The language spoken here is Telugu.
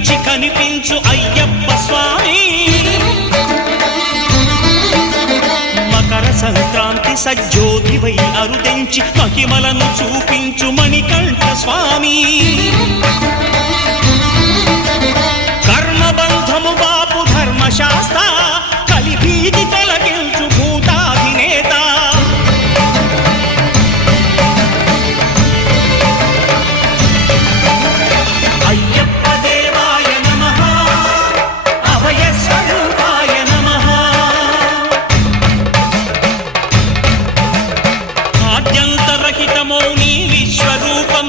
కనిపించి కనిపించు అయ్యప్ప స్వామి. మకర సంక్రాంతి సజ్జోతివై అరుదెంచి మహిమలను చూపించు మణికంఠ స్వామి. కర్మబంధము బాపు ధర్మశాస్త్ర కలిభీతి తొలగించు భూతాధినేత. అయ్యప్ప దేవాయ నమః, అభయ స్వరూపాయ నమః. ఆద్యంతరహితమౌ నీ విశ్వరూపం